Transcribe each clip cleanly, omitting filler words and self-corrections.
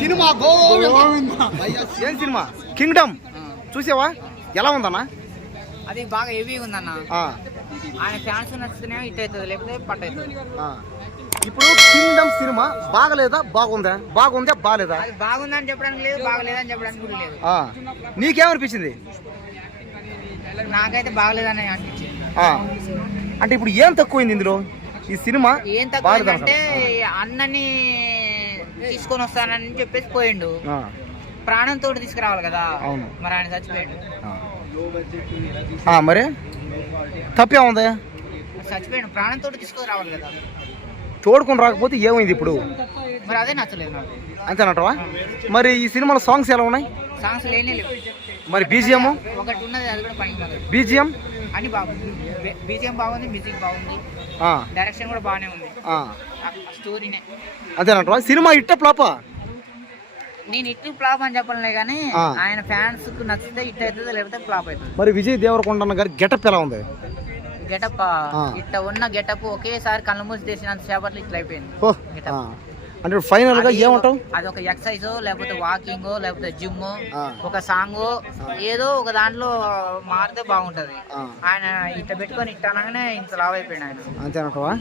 Cinema ఏం cinema Kingdom చూసావా? ఎలా ఉందన్నా? అది బాగా హెవీగా ఉందన్న. ఆయన ఫ్యాన్స్ నచ్చితేనే హిట్ అవుతుంది, లేకపోతే పట్టు అవుతుంది. ఇప్పుడు కింగ్డమ్ సినిమా బాగలేదా బాగుందా? బాగుందా బాగలేదా? అది బాగుందని చెప్పడానికి లేదు, బాగలేదని చెప్పడానికి కూడా లేదు. నీకేమనిపించింది? నాకైతే బాగలేదని అనిపించింది. అంటే ఇప్పుడు ఏం తక్కువైంది ఇందులో ఈ సినిమా? ఏం తక్కువ అంటే అన్నని తీసుకొని వస్తానని చెప్పేసి పోయిండు, ప్రాణంతో తీసుకురావాలి కదా. మరి ఆయన చచ్చిపోయాడు. మరి తప్పే ఉందా? చచ్చిపోయాడు, ప్రాణంతో తీసుకొని రావాలి కదా. తోడుకొని రాకపోతే ఏమైంది ఇప్పుడు? మరి అదే నచ్చలేదు నాకు. అంతేనటవా? మరి ఈ సినిమాలో సాంగ్స్ ఎలా ఉన్నాయి? సాంగ్స్ లేనే లేవు. మరి బీజిఎం ఒకటి ఉన్నది, అది కూడా పనికి. బీజిఎం అని బాగుంది, బీజిఎం బాగుంది, మ్యూజిక్ బాగుంది, డైరెక్షన్ కూడా బాగానే ఉంది, స్టోరీనే. అంతేనటవా? సినిమా ఇట్ట ఫ్లాపా? నేను ఇట్టు ఫ్లాప్ అని చెప్పలే కానీ ఆయన ఫ్యాన్స్ కు నచ్చితే హిట్ అవుతుంది, లేకపోతే ఫ్లాప్ అవుతుంది. మరి విజయ్ దేవరకొండ గారి గెటప్ ఎలా ఉంది? గెటప్ ఇట్ట ఉన్న గెటప్ ఒకేసారి కళ్ళు మూసి చేసినంత సేపట్లో ఇట్లా అయిపోయింది. అంటే ఫైనల్ గా ఏమంటావు? అది ఒక ఎక్సర్సైజ్, లేకపోతే వాకింగ్, లేకపోతే జిమ్, ఒక సాంగ్, ఏదో ఒక దాంట్లో మారితే బాగుంటది. ఆయన ఇట్ట పెట్టుకొని ఇట్ట అనగానే ఇంత లావ్ అయిపోయాడు ఆయన. అంతేనటవా?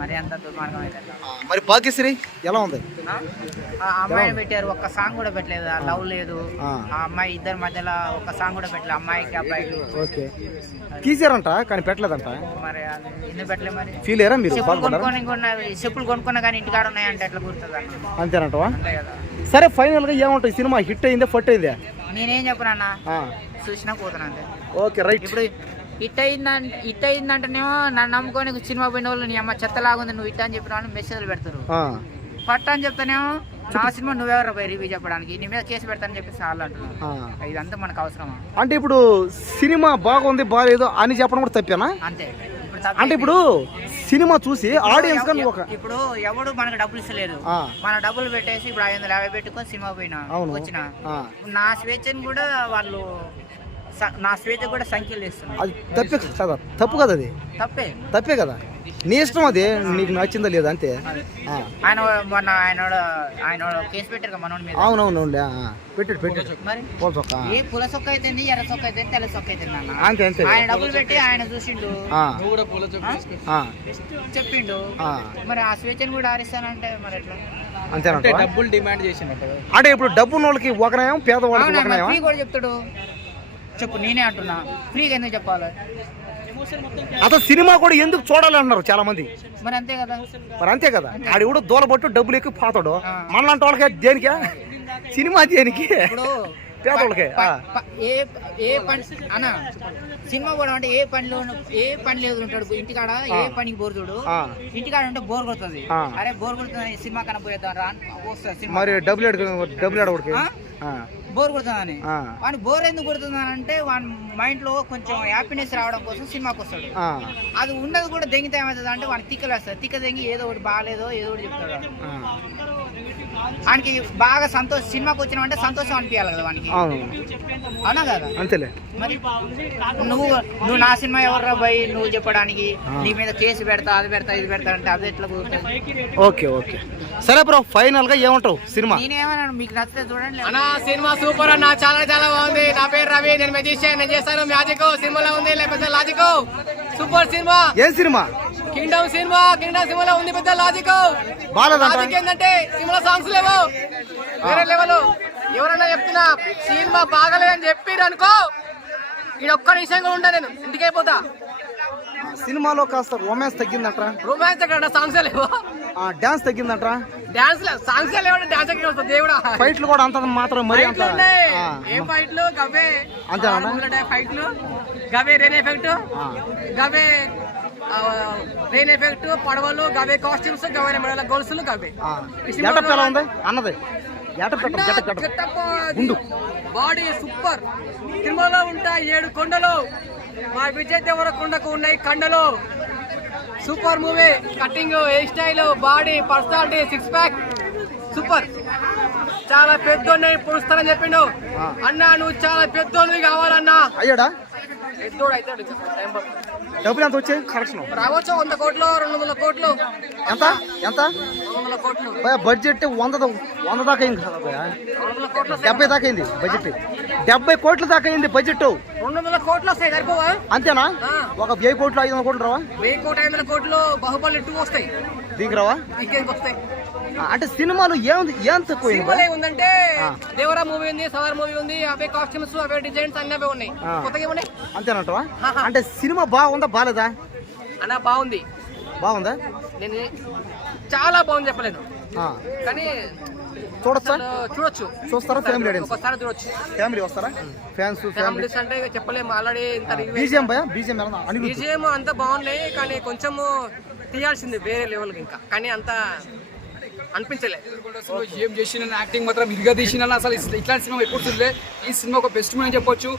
మరి అంత దుర్మార్గం అయితే. మరి భాగ్యశ్రీ ఎలా ఉంది? ఆ అమ్మాయిని పెట్టారు, ఒక్క సాంగ్ కూడా పెట్టలేదు. లవ్ లేదు, ఆ అమ్మాయి ఇద్దరి మధ్యలో ఒక్క సాంగ్ కూడా పెట్టలేదు, అమ్మాయికి అబ్బాయికి. ఓకే, తీసారంట కానీ పెట్టలేదంట. మరి ఎందుకు పెట్టలేదు? మరి ఫీల్ అయ్యారా మీరు? చెప్పులు కొనుక్కున్నా కానీ ఇంటికాడ ఉన్నాయంటే ఎట్లా గుర్తుంది? అంతేనంటవా? సరే ఫైనల్ గా ఏమంటావు? సినిమా హిట్ అయిందా ఫట్ అయిందా? నేనేం చెప్పనా, చూసినా పోతున్నా అంతే. Okay right. ఇప్పుడు హిట్ అయిందంటేనేమో నన్ను నమ్ముకొని సినిమా పోయిన వాళ్ళు నీ అమ్మ చెత్తలాగుంది నువ్వు హిట్ అని చెప్పిన వాళ్ళు మెసేజ్లు పెడతారు. పట్టు అని చెప్తానేమో నా సినిమా నువ్వెవరు పోయి రివ్యూ చెప్పడానికి, నీ మీద కేసు పెడతానని చెప్పి చాలా అంటున్నాను. ఇదంతా మనకు అవసరమా? అంటే ఇప్పుడు సినిమా బాగుంది బాగాలేదు అని చెప్పడం కూడా తప్పేనా? అంతే. అంటే ఇప్పుడు సినిమా చూసి ఆడియన్స్ ఇప్పుడు ఎవడు మనకు డబ్బులు ఇస్తలేదు, మన డబ్బులు పెట్టేసి ఇప్పుడు 550 పెట్టుకొని సినిమా పోయినా వచ్చిన నా స్వేచ్ఛను కూడా వాళ్ళు, నా స్వేచ్ఛ కూడా సంఖ్యలు ఇస్తున్నారు. అది తప్పే కదా? తప్పు కదా? అది తప్పే కదా? నీ ఇష్టం, అది నీకు నచ్చిందా లేదా అంతే. ఆయన మొన్న ఆయన కేసు పెట్టారు మనోడి మీద. అవునవును పెట్టాడు మరి. ఏ పుల సొక్క అయితే ఎర్ర సొక్క అయితే తెల్ల సొక్క అయితే అంతే అంతే. ఆయన డబ్బులు పెట్టి ఆయన చూసిండు, చెప్పిండు. మరి ఆ స్వేచ్ఛను కూడా ఆరిస్తానంటే మరి ఎట్లా? అంతే, డబ్బులు డిమాండ్ చేసినట్టు. అంటే ఇప్పుడు డబ్బు వాళ్ళకి ఒక న్యాయం, పేదవాళ్ళకి ఒక న్యాయం. కూడా చెప్తాడు. చెప్పు, నేనే అంటున్నా, ఫ్రీగా ఎందుకు చెప్పాలి? అసలు సినిమా కూడా ఎందుకు చూడాలి అంటున్నారు చాలా మంది. మరి అంతే కదా? మరి అంతే కదా? ఆడి కూడా దూలబట్టు డబ్బులు ఎక్కువ పోతాడు. మనలాంటి వాళ్ళకి దేనికే సినిమా? దేనికి? పేదవాళ్ళకి ఏ పని అన్న సినిమా కూడా అంటే ఏ పని లేదు ఉంటాడు ఇంటికాడ, ఏ పనికి బోర్ చూడు. ఇంటికాడ ఉంటే బోర్ కొడుతుంది. అరే బోర్ కొడుతుంది సినిమా కన్నా పోయేద్దాం రా వస్తుంది. మరి డబ్బులు బోర్ కొడుతుందని వాడిని బోర్ ఎందుకు కొడుతుందని అంటే వాడి మైండ్ లో కొంచెం హ్యాపీనెస్ రావడం కోసం సినిమాకి వస్తాడు. అది ఉన్నది కూడా దెంగితే ఏమవుతుంది అంటే వాడిని తిక్కలేస్తుంది. తిక్క దెంగి ఏదో ఒకటి బాగాలేదో ఏదో ఒకటి చెప్తాడు. వానికి బాగా సినిమాకి వచ్చినామంటే సంతోషం అనిపించాలి కదా వానికి, అవునా కదా? అంతేలే. మరి నువ్వు నా సినిమా ఎవర్రా భయ్ నువ్వు చెప్పడానికి, నీ మీద కేసు పెడతా, అది పెడతా, ఇది పెడతా అంటే అది ఎట్లా కుదురుతుంది? ఓకే ఓకే సరే బ్రో, ఫైనల్ గా ఏమంటావు సినిమా? నేనేమన్నాను, మీకు నచ్చితే చూడండి అన్న. సినిమా సూపర్ అన్న, చాలా చాలా బాగుంది. నా పేరు రవి, నేను మెజిషియన్, నేను చేస్తాను మ్యాజిక్. సినిమాలో ఉంది లేకపోతే లాజిక్. Super cinema. ఏం సినిమా? Kingdom cinema. కింగ్డమ్ సినిమాలో ఉంది పెద్ద లాజిక్. లాజిక్ ఏంటంటే సినిమా సాంగ్స్ లేవు, వేరే లెవెల్. ఎవరన్నా చెప్తున్నా సినిమా బాగలేదని చెప్పిరు అనుకో, ఇది ఒక్క నిమిషం కూడా ఉంటా, నేను ఇంటికి అయిపోతా. సినిమాలో కాస్త రొమాన్స్ తగ్గిందట్రా. రొమాన్స్ ఎక్కడ? సాంగ్స్ లేవు. డాన్స్ తగ్గిందట్రా. డాన్స్ సాంగ్స్ లేవు, డాన్స్ ఎక్కడ వస్తుంది దేవుడా? ఫైట్లు కూడా అంత మాత్రం మరి అంత ఏ ఫైట్లు గవే అంతే ఫైట్లు గవే రెయిన్ ఎఫెక్ట్, గవే రెయిన్ ఎఫెక్ట్, పడవలు గవే, కాస్ట్యూమ్స్ గవే, మెడల గొలుసులు గవే. అన్నది బాడీ సూపర్. తిరుమలలో ఉంటాయి 7 కొండలు, మా విజయ్ దేవరకొండకు ఉన్నాయి కండలు. Super movie. Cutting, hair style, body, personality, 6 pack super. చాలా పెద్దోడిని పుడుస్తానని చెప్పిండు. అన్నా నువ్వు చాలా పెద్దోడివి కావాలన్నా. అయ్యాడా? పెద్దోడు అవుతాడు. డబ్బులు ఎంత వచ్చాయి కలెక్షన్? రావచ్చు 100 కోట్లు 200 కోట్లు. ఎంత ఎంత 200 కోట్లు బడ్జెట్ 100 దాకా అయింది కదా భయ్యా. 200 కోట్లు 70 దాకా అయింది బడ్జెట్. 70 కోట్ల దాకా అయింది బడ్జెట్. 200 కోట్లు వస్తాయి సరిపోవా? అంతేనా? ఒక 1000 కోట్లు 500 కోట్లు రావా? 1000 కోట్లు 500 కోట్లు బాహుబలి 2 వస్తాయి. దీనికి రావా? ఇంకేందుకు వస్తాయి? అంటే సినిమాలు ఏముంది ఏం తక్కువ సినిమాలు ఏముందంటే దేవరా మూవీ ఉంది, సవార్ మూవీ ఉంది, అవే కాస్ట్యూమ్స్ అవే డిజైన్స్ అన్నీ అవే ఉన్నాయి. కొత్తగా ఏమున్నాయి? అంతేనంటవా? అంటే సినిమా బాగుందా బాలేదా? అన్న బాగుంది. బాగుందా? నేను చాలా బాగుంది చెప్పలేను కానీ చూడొచ్చా? చూడొచ్చు. చూస్తారా? ఫ్యామిలీ ఆడియన్స్ ఒకసారి చూడొచ్చు. ఫ్యామిలీ వస్తారా? ఫ్యాన్స్ ఫ్యామిలీస్ అంటే ఇక చెప్పలేము. ఆల్రెడీ బీజిఎం భయ బీజిఎం అంతా బాగున్నాయి కానీ కొంచెము తీయాల్సింది వేరే లెవెల్కి ఇంకా, కానీ అంత అనిపించలే. ఏం చేసిన యాక్టింగ్ మాత్రం ఇదిగా తీసిన అసలు ఇట్లాంటి సినిమా ఎప్పుడు చూడలే. ఈ సినిమా ఒక బెస్ట్ మూవీ అని చెప్పొచ్చు.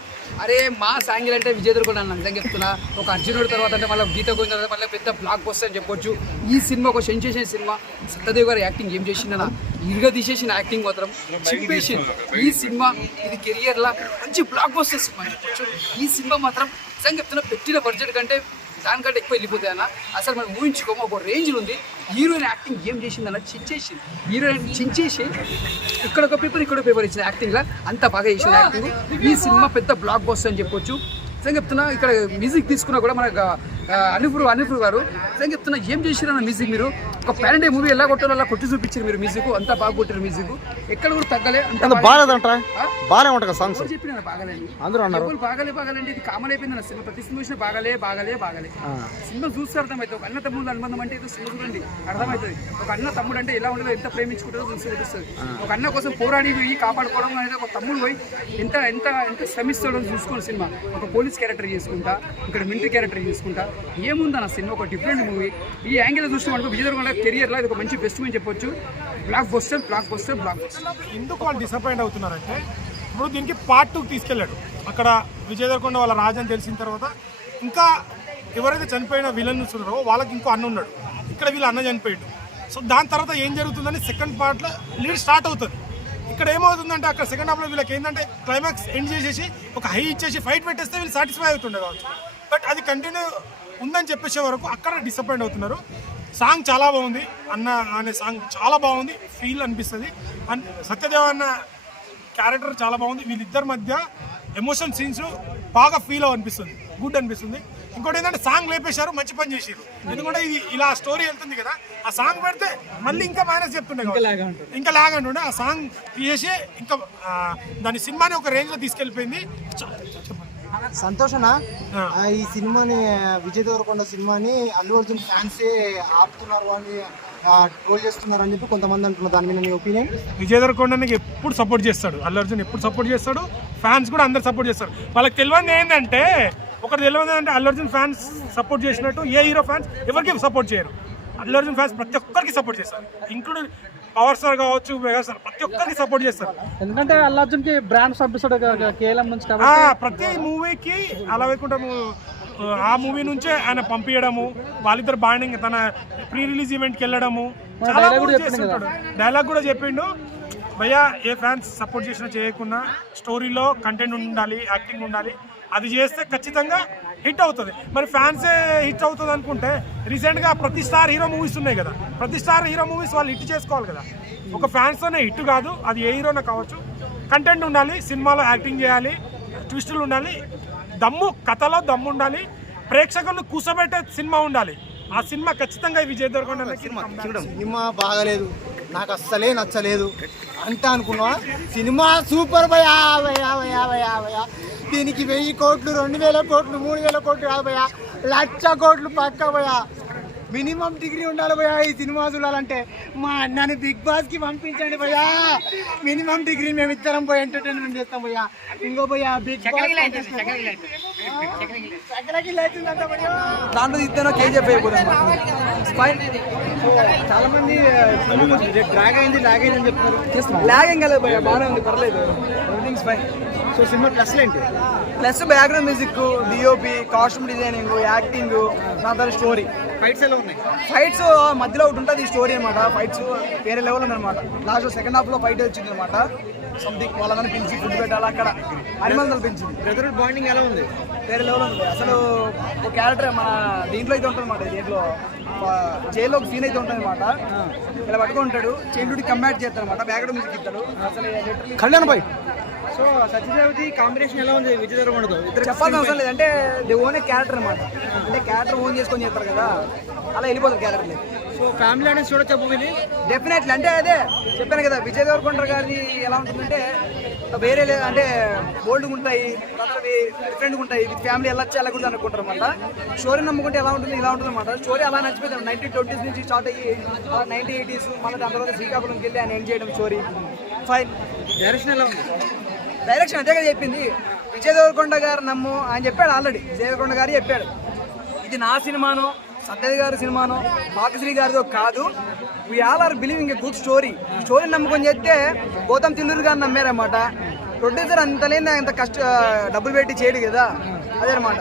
అరే మా సాంగిల్ అంటే విజయ్ దేవరకొండ అని నిజంగా చెప్తున్నా. ఒక అర్జునుడి తర్వాత అంటే మళ్ళీ గీత గోవింద తర్వాత మళ్ళీ పెద్ద బ్లాక్ బస్టర్ అని చెప్పొచ్చు. ఈ సినిమా ఒక సెన్సేషన్ సినిమా. సత్యదేవ్ గారు యాక్టింగ్ ఏం చేసిందనా ఇదిగా తీసేసిన యాక్టింగ్ మాత్రం చింపేసింది. ఈ సినిమా ఇది కెరియర్లా మంచి బ్లాక్ బస్టర్ సినిమా అని చెప్పొచ్చు. ఈ సినిమా మాత్రం నిజంగా చెప్తున్నా పెట్టిన బడ్జెట్ కంటే దానికంటే ఎక్కువ వెళ్ళిపోతాయి అన్న. అసలు మనం ఊహించుకోమో ఒక రేంజ్లో ఉంది. హీరోయిన్ యాక్టింగ్ ఏం చేసిందన్న చించేసింది. హీరోయిన్ చించేసి ఇక్కడ ఒక పేపర్ ఇక్కడ పేపర్ ఇచ్చిన యాక్టింగ్లా అంత బాగా చేసిన యాక్టింగ్. ఈ సినిమా పెద్ద బ్లాక్ బస్టర్ అని చెప్పొచ్చు. నిజంగా చెప్తున్నా ఇక్కడ మ్యూజిక్ తీసుకున్నా కూడా మనకు అనిఫ్రూ గారు నిజంగా చెప్తున్నా ఏం చేసిరన్న మ్యూజిక్. మీరు ఒక ప్యారెంట్ మూవీ ఎలా కొట్టారో అలా కొట్టి చూపించారు మీరు. మ్యూజిక్ అంతా బాగా కొట్టారు. మ్యూజిక్ ఎక్కడ కూడా తగ్గలే. బాగాలేదంట బాగాలే ఉంటాయి సాంగ్స్ చెప్పిన బాగాలేదు అందరూ అన్నారు. బాగాలేండి ఇది కామన్ అయిపోయింది. సినిమా ప్రతి సినిమా చూసినా బాగాలే. సినిమా చూస్తే అర్థమవుతుంది. ఒక అన్న తమ్ముడు అనుబంధం అంటే ఇది సినిమా చూడండి అర్థమవుతుంది. ఒక అన్న తమ్ముడు అంటే ఎలా ఉండదో ఎంత ప్రేమించుకుంటారో చూసి తెలుస్తుంది. ఒక అన్న కోసం పోరాడి పోయి కాపాడుకోవడం అనేది ఒక తమ్ముడు పోయి ఎంత ఎంత ఎంత శ్రమిస్తాడో చూసుకోండి. సినిమా ఒక పోలీస్ క్యారెక్టర్ చేసుకుంటా, ఇక్కడ మిలిటరీ క్యారెక్టర్ చేసుకుంటా ఏముందన్న సినిమా ఒక డిఫరెంట్ మూవీ. ఈ యాంగిల్ చూస్తే మనకు విజయ్ దేవరకొండ కెరియర్లో ఇది ఒక మంచి బెస్ట్ అని చెప్పొచ్చు. Block buster. ఎందుకు వాళ్ళు డిసప్పాయింట్ అవుతున్నారంటే ఇప్పుడు దీనికి పార్ట్ 2 తీసుకెళ్ళాడు. అక్కడ విజయ్ దేవరకొండ వాళ్ళ రాజని తెలిసిన తర్వాత ఇంకా ఎవరైతే చనిపోయిన విలన్ ఉన్నారో వాళ్ళకి ఇంకో అన్న ఉన్నాడు. ఇక్కడ వీళ్ళ అన్న చనిపోయాడు. సో దాని తర్వాత ఏం జరుగుతుందని సెకండ్ పార్ట్లో లీడ్ స్టార్ట్ అవుతుంది. ఇక్కడ ఏమవుతుందంటే అక్కడ సెకండ్ హాఫ్లో వీళ్ళకి ఏంటంటే క్లైమాక్స్ ఎండ్ చేసేసి ఒక హై ఇచ్చేసి ఫైట్ పెట్టేస్తే వీళ్ళు సాటిస్ఫై అవుతుండే కావచ్చు. బట్ అది కంటిన్యూ ఉందని చెప్పేసే వరకు అక్కడ డిసప్పాయింట్ అవుతున్నారు. సాంగ్ చాలా బాగుంది. అన్న అనే సాంగ్ చాలా బాగుంది. ఫీల్ అనిపిస్తుంది. అండ్ సత్యదేవ్ అన్న క్యారెక్టర్ చాలా బాగుంది. వీళ్ళిద్దరి మధ్య ఎమోషన్ సీన్స్ బాగా ఫీల్ అనిపిస్తుంది. గుడ్ అనిపిస్తుంది. ఇంకోటి ఏంటంటే సాంగ్ లేపేశారు. మంచి పని చేసారు. ఎందుకంటే ఇది ఇలా స్టోరీ వెళ్తుంది కదా, ఆ సాంగ్ పెడితే మళ్ళీ ఇంకా మైనస్ చెప్తుండే ఇంకా లాగ్ అంటుండే. ఆ సాంగ్ తీసేసి ఇంకా దాని సినిమాని ఒక రేంజ్లో తీసుకెళ్ళిపోయింది. సంతోషనా ఈ సినిమాని విజయ్ దేవరకొండ సినిమాని అల్లు అర్జున్ ఫ్యాన్సే ఆపుతున్నారు అని ట్రోల్ చేస్తున్నారు అని చెప్పి కొంతమంది అంటున్నారు. దాని మీద నీ ఒపీనియన్? విజయ్ దేవరకొండని ఎప్పుడు సపోర్ట్ చేస్తాడు. అల్లు అర్జున్ ఎప్పుడు సపోర్ట్ చేస్తాడు. ఫ్యాన్స్ కూడా అందరు సపోర్ట్ చేస్తారు. వాళ్ళకి తెలియదు ఏంటంటే అల్లు అర్జున్ ఫ్యాన్స్ సపోర్ట్ చేసినట్టు ఏ హీరో ఫ్యాన్స్ ఎవరికి సపోర్ట్ చేయరు. అల్లు అర్జున్ ఫ్యాన్స్ ప్రతి ఒక్కరికి సపోర్ట్ చేస్తారు. ఇంక్లూడింగ్ పవర్ స్టార్ కావచ్చు, మెగాస్టార్ ప్రతి ఒక్కరికి సపోర్ట్ చేస్తారు. ఎందుకంటే అల్లు అర్జున్ కి బ్రాండ్ సభ్యుడు కేఎల్ఎం నుంచి ప్రతి మూవీకి అలా లేకుండా ఆ మూవీ నుంచే ఆయన పంపించడము, వాళ్ళిద్దరు బాండింగ్, తన ప్రీ రిలీజ్ ఈవెంట్కి వెళ్ళడము చాలా చేస్తుంటాడు. డైలాగ్ కూడా చెప్పిండు. భయ్యా ఏ ఫ్యాన్స్ సపోర్ట్ చేసినా చేయకున్నా స్టోరీలో కంటెంట్ ఉండాలి, యాక్టింగ్ ఉండాలి. అది చేస్తే ఖచ్చితంగా హిట్ అవుతుంది. మరి ఫ్యాన్సే హిట్ అవుతుంది అనుకుంటే రీసెంట్గా ప్రతి స్టార్ హీరో మూవీస్ ఉన్నాయి కదా, ప్రతి స్టార్ హీరో మూవీస్ వాళ్ళు హిట్ చేసుకోవాలి కదా. ఒక ఫ్యాన్స్తోనే హిట్ కాదు. అది ఏ హీరోనే కావచ్చు. కంటెంట్ ఉండాలి, సినిమాలో యాక్టింగ్ చేయాలి, ట్విస్టులు ఉండాలి, కథలో దమ్ము ఉండాలి, ప్రేక్షకులను కూర్చోబెట్టే సినిమా ఉండాలి. ఆ సినిమా ఖచ్చితంగా విజయ్ దేవరకొండ సినిమా బాగలేదు, నాకు అస్సలే నచ్చలేదు అంటే అనుకున్నా. సినిమా సూపర్ భయా. దీనికి 1000 కోట్లు 2000 కోట్లు 3000 కోట్లు కాదు భయా, 1,00,000 కోట్లు పక్కా భయా. మినిమం డిగ్రీ ఉండాలి భయా ఈ సినిమా చూడాలంటే. మా అన్నని బిగ్ బాస్కి పంపించండి భయా. మినిమం డిగ్రీ మేము ఇద్దరం పోయి ఎంటర్టైన్మెంట్ చేస్తాం భయా. ఇంకో భయా బిగ్ బాస్ దాంట్లో ఇద్దరు కేజీఎఫ్ అయిపోతుంది. చాలా మంది డ్రాగ్ అయింది అని చెప్తున్నారు. లాగింగ్ కదా భయ, బాగానే ఉంది, పర్లేదు, ఎవ్రీథింగ్స్ ఫైన్. సో సినిమా ప్లస్లు ఏంటి? Plus background music, DOP, costume designing, acting, దాని స్టోరీ. ఫైట్స్ ఎలా ఉన్నాయి? ఫైట్స్ మధ్యలో ఒకటి ఉంటుంది ఈ స్టోరీ అనమాట. ఫైట్స్ వేరే లెవెల్ ఉందన్నమాట. లాస్ట్ సెకండ్ హాఫ్లో ఫైట్ వచ్చింది అనమాట. సంథింగ్ వాళ్ళని పిలిచి ఫుడ్ పెట్టాలి అక్కడ. అనిమల్ తలపించింది. బ్రదర్ బాండింగ్ ఎలా ఉంది? వేరే లెవెల్ ఉంది. అసలు ఒక క్యారెక్టర్ మన దీంట్లో అయితే ఉంటుంది అన్నమాట. దీంట్లో జైల్లో ఒక సీన్ అయితే ఉంటుంది అనమాట. ఇలా పట్టుకుంటాడు, చైల్డ్హుడ్ కంబ్యాట్ చేస్తాడు అనమాట, బ్యాక్గ్రౌండ్ మ్యూజిక్ ఇస్తాడు. అసలు కళ్యాణ్ బాయ్. సో సత్యదేవతి కాంబినేషన్ ఎలా ఉంది విజయ్ దేవరకొండతో? చెప్పాల్సిన అవసరం లేదు, అంటే ది ఓన్ క్యారెక్టర్ అనమాట. అంటే క్యారెక్టర్ ఓన్ చేసుకొని చేస్తారు కదా, అలా వెళ్ళిపోతుంది క్యారెక్టర్. సో ఫ్యామిలీ అనేది చూడొచ్చు మూవీని డెఫినెట్లీ. అంటే అదే చెప్పాను కదా, విజయ్ దేవరకొండ గారిది ఎలా ఉంటుందంటే వేరే అంటే బోల్డ్గా ఉంటాయి, డిఫరెంట్గా ఉంటాయి. విత్ ఫ్యామిలీ వెళ్ళొచ్చు వెళ్ళకూడదు అనుకుంటారు అనమాట. స్టోరీ నమ్ముకుంటే ఎలా ఉంటుంది, ఇలా ఉంటుంది అనమాట. స్టోరీ అలా నచ్చిపోతుంది. 1920s నుంచి స్టార్ట్ అయ్యి 1980s మళ్ళీ దాని తర్వాత శ్రీకాకుళంకి వెళ్ళి ఆయన ఎండ్ చేయడం స్టోరీ ఫైన్. డైరెక్షన్ ఎలా ఉంది? డైరెక్షన్ అంతే కదా చెప్పింది. విజయ్ దేవరకొండ గారు నమ్ము ఆయన చెప్పాడు ఆల్రెడీ. విజయ్ దేవరకొండ గారు చెప్పాడు, ఇది నా సినిమానో సత్యదేవి గారి సినిమానో భాగ్యశ్రీ గారితో కాదు, we all are believing a good story. Story నమ్ముకొని చేస్తే గౌతమ్ తిల్లూరు గారు నమ్మారన్నమాట. ప్రొడ్యూసర్ అంత లేని అంత డబ్బులు పెట్టి చేయడు కదా, అదే అనమాట.